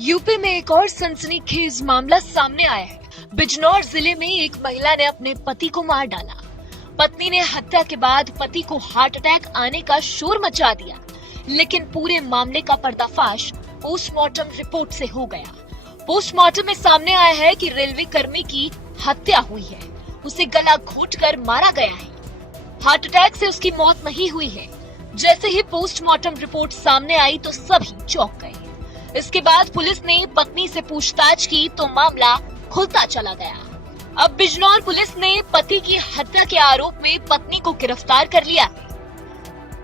UP में एक और सनसनीखेज मामला सामने आया है। बिजनौर जिले में एक महिला ने अपने पति को मार डाला। पत्नी ने हत्या के बाद पति को हार्ट अटैक आने का शोर मचा दिया, लेकिन पूरे मामले का पर्दाफाश पोस्टमार्टम रिपोर्ट से हो गया। पोस्टमार्टम में सामने आया है कि रेलवे कर्मी की हत्या हुई है, उसे गला घोंटकर मारा गया है। हार्ट अटैक से उसकी मौत नहीं हुई है। जैसे ही पोस्टमार्टम रिपोर्ट सामने आई तो सभी चौंक गए। इसके बाद पुलिस ने पत्नी से पूछताछ की तो मामला खुलता चला गया। अब बिजनौर पुलिस ने पति की हत्या के आरोप में पत्नी को गिरफ्तार कर लिया है।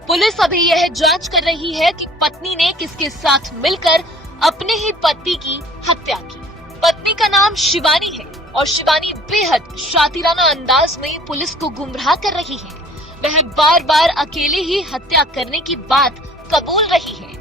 पुलिस अभी यह जांच कर रही है कि पत्नी ने किसके साथ मिलकर अपने ही पति की हत्या की। पत्नी का नाम शिवानी है और शिवानी बेहद शातिराना अंदाज में पुलिस को गुमराह कर रही है। वह बार बार अकेले ही हत्या करने की बात कबूल रही है।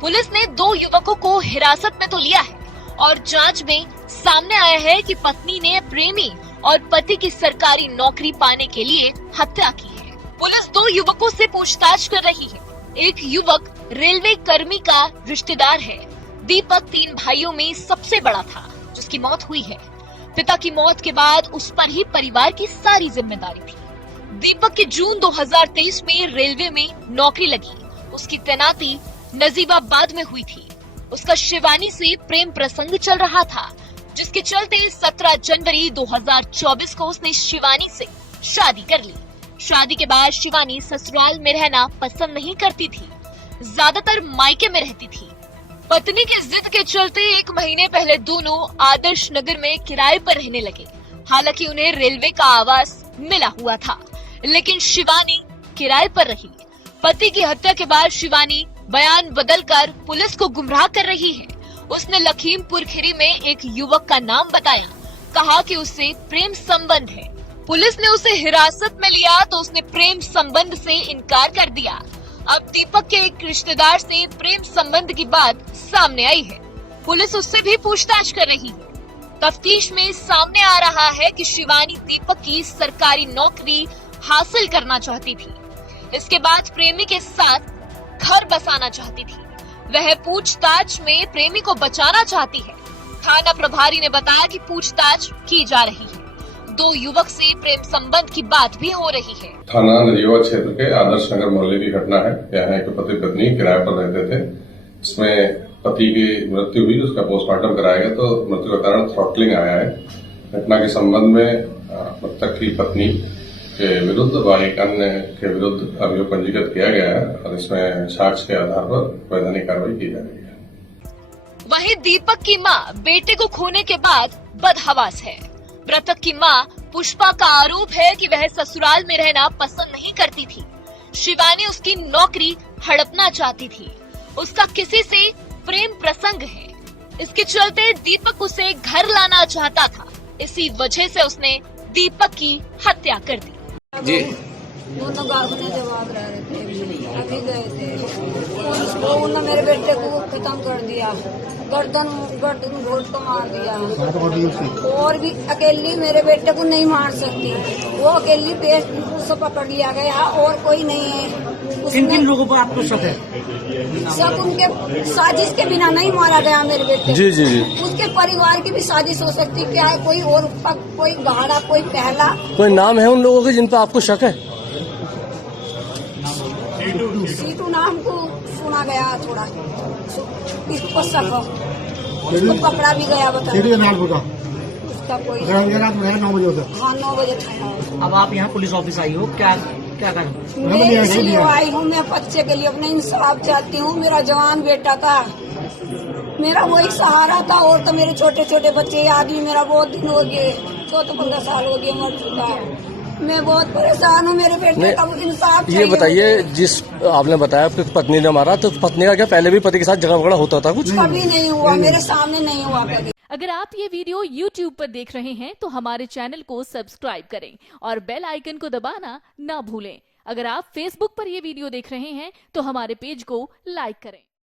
पुलिस ने 2 युवकों को हिरासत में तो लिया है और जांच में सामने आया है कि पत्नी ने प्रेमी और पति की सरकारी नौकरी पाने के लिए हत्या की है। पुलिस 2 युवकों से पूछताछ कर रही है। एक युवक रेलवे कर्मी का रिश्तेदार है। दीपक 3 भाइयों में सबसे बड़ा था, जिसकी मौत हुई है। पिता की मौत के बाद उस पर ही परिवार की सारी जिम्मेदारी थी। दीपक की जून 2023 में रेलवे में नौकरी लगी। उसकी तैनाती नजीबाबाद में हुई थी। उसका शिवानी से प्रेम प्रसंग चल रहा था, जिसके चलते 17 जनवरी 2024 को उसने शिवानी से शादी कर ली। शादी के बाद शिवानी ससुराल में रहना पसंद नहीं करती थी, ज्यादातर मायके में रहती थी। पत्नी की जिद के चलते 1 महीने पहले दोनों आदर्श नगर में किराए पर रहने लगे। हालांकि उन्हें रेलवे का आवास मिला हुआ था, लेकिन शिवानी किराए पर रही। पति की हत्या के बाद शिवानी बयान बदलकर पुलिस को गुमराह कर रही है। उसने लखीमपुर खीरी में एक युवक का नाम बताया, कहा कि उससे प्रेम संबंध है। पुलिस ने उसे हिरासत में लिया तो उसने प्रेम संबंध से इनकार कर दिया। अब दीपक के एक रिश्तेदार से प्रेम संबंध की बात सामने आई है। पुलिस उससे भी पूछताछ कर रही है। तफ्तीश में सामने आ रहा है कि शिवानी दीपक की सरकारी नौकरी हासिल करना चाहती थी। इसके बाद प्रेमी के साथ घर बसाना चाहती थी। वह पूछताछ में प्रेमी को बचाना चाहती है। थाना प्रभारी ने बताया कि पूछताछ की जा रही है। 2 युवक से प्रेम संबंध की बात भी हो रही है। थाना नजीबाबाद क्षेत्र के आदर्श नगर मोहल्ले की घटना है। यहाँ एक पति पत्नी किराए पर रहते थे। इसमें पति की मृत्यु हुई, उसका पोस्टमार्टम कराया गया तो मृत्यु का कारण थ्रॉटलिंग आया है। घटना के संबंध में मृतक की पत्नी के विरुद्ध व एक अन्य के विरुद्ध अभियोग पंजीकृत किया गया है और इसमें साक्ष्य के आधार पर वैधानिक कार्रवाई की जा रही है। वहीं दीपक की मां बेटे को खोने के बाद बदहवास है। मृतक की मां पुष्पा का आरोप है कि वह ससुराल में रहना पसंद नहीं करती थी। शिवानी उसकी नौकरी हड़पना चाहती थी। उसका किसी से प्रेम प्रसंग है। इसके चलते दीपक उसे घर लाना चाहता था। इसी वजह से उसने दीपक की हत्या कर दी। जी दोनों गार्डन जवाब रह रहे थे, अभी गए थे। पुलिस को उन्होंने मेरे बेटे को खत्म कर दिया, गर्दन घोट को मार दिया। और भी अकेली मेरे बेटे को नहीं मार सकती, वो अकेली पेश से पकड़ लिया गया और कोई नहीं है। किन लोगों पर आपको शक है? सब उनके साजिश के बिना नहीं मारा गया मेरे बेटे। जी जी जी। उसके परिवार की भी साजिश हो सकती, क्या है, कोई और कोई गाढ़ा, कोई पहला। कोई नाम है उन लोगों के जिन पर आपको शक है? सीटू नाम को सुना गया थोड़ा, इसको शक हो। उसको पकड़ा भी गया, बता उसका कोई 9 बजे होता। हाँ 9 बजे था। अब आप यहाँ पुलिस ऑफिस आई हो, क्या करें? मैं इसलिए आई हूँ, मैं बच्चे के लिए अपने इंसाफ चाहती हूँ। मेरा जवान बेटा था, मेरा वही सहारा था। और तो मेरे छोटे छोटे बच्चे, आदमी मेरा बहुत दिन हो गए, 14-15 साल हो गए मर चुका है। मैं बहुत परेशान हूँ, मेरे बेटे का इंसाफ चाहिए। ये बताइए, जिस आपने बताया आपकी पत्नी ने मारा, तो पत्नी का क्या पहले भी पति के साथ झगड़ा वगड़ा होता था? कुछ कभी नहीं हुआ, मेरे सामने नहीं हुआ कभी। अगर आप ये वीडियो YouTube पर देख रहे हैं तो हमारे चैनल को सब्सक्राइब करें और बेल आइकन को दबाना ना भूलें। अगर आप Facebook पर ये वीडियो देख रहे हैं तो हमारे पेज को लाइक करें।